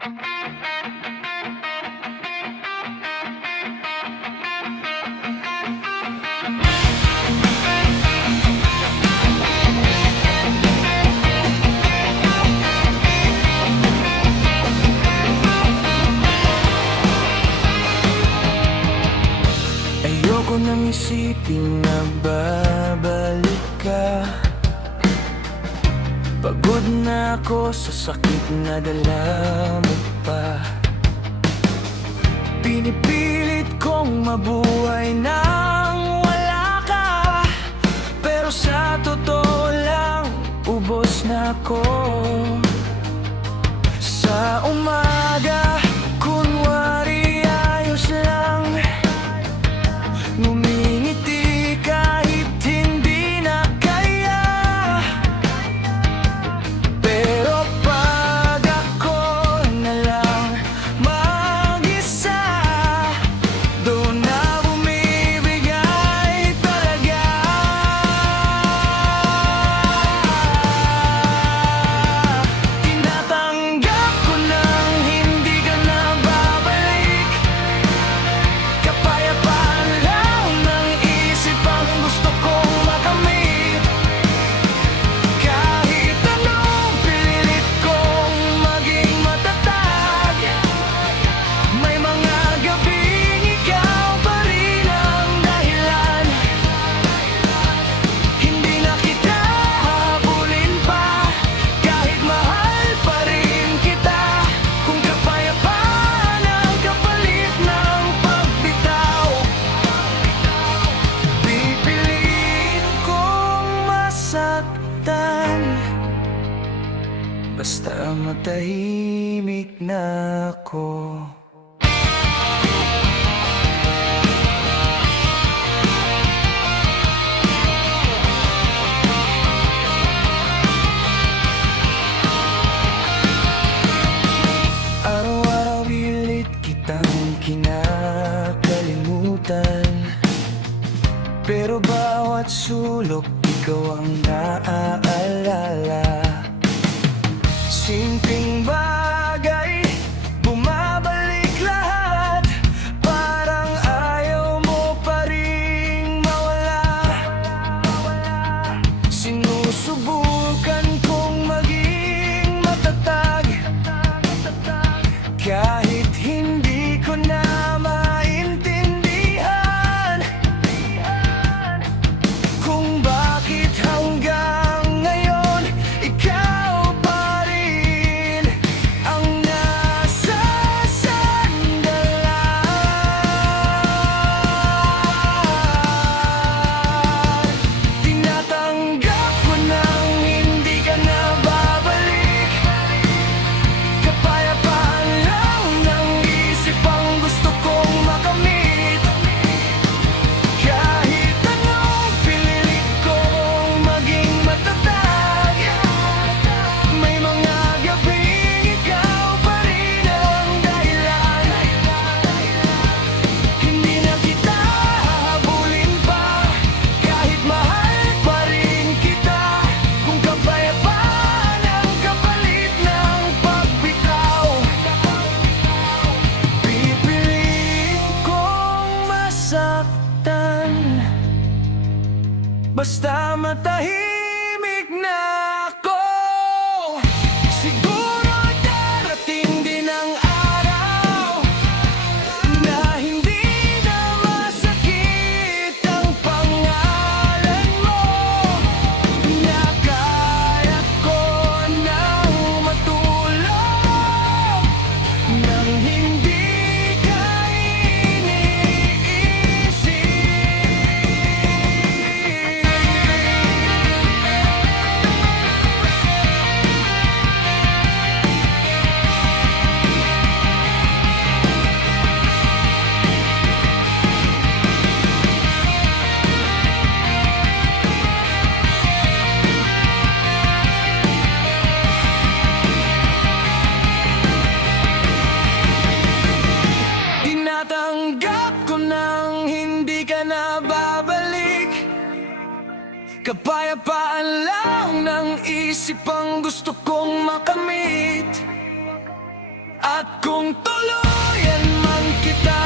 Ayoko nang isipin na babalik ka. Pagod na ako sa sakit na dala mo pa. Pinipilit kong mabuhay nang wala ka, pero sa totoo lang, ubos na ako. Sa umaga, kunwari ayos lang, ngumingiti kahit hindi na kaya. Pero pag ako na lang mag-isa, doon na bumibigay talaga. Tinatanggap ko nang hindi ka na babalik. Kapayapaan lang ng isip ang gusto kong makamit. Kahit anong pinilit kong maging matatag, may mga gabing ikaw pa rin ang dahilan. Hindi na kita habulin pa, kahit mahal pa rin kita. Kung kapayapaan ang kapalit ng pagbitaw, pipiliin kong masaktan, basta matahimik na ako. Araw-araw pilit kitang kinakalimutan, pero bawat sulok ikaw ang naaalala. Simpleng bagay, bumabalik lahat, parang ayaw mo pa ring mawala. Sinusubukan kong maging matatag, kahit hindi ko na maintindihan kung bakit hanggang ngayon ikaw pa rin ang nasa sandalan. Tinatanggap ko nang hindi ka na babalik. Kapayapaan lang ng isip ang gusto kong makamit. Kahit anong pinilit kong maging matatag, may mga gabing ikaw pa rin ang dahilan. Hindi na kita hahabulin pa, kahit mahal pa rin kita. Kung kapayapaan ang kapalit ng pagbitaw, pipiliin kong masaktan, basta matahimik na ako. Siguro darating din ang araw na hindi na masakit ang pangalan mo, na kaya ko nang matulog nang hindi ka iniisip. Tinatanggap ko nang hindi ka na babalik. Kapayapaan lang ng isip ang gusto kong makamit. At kung tuluyan man kita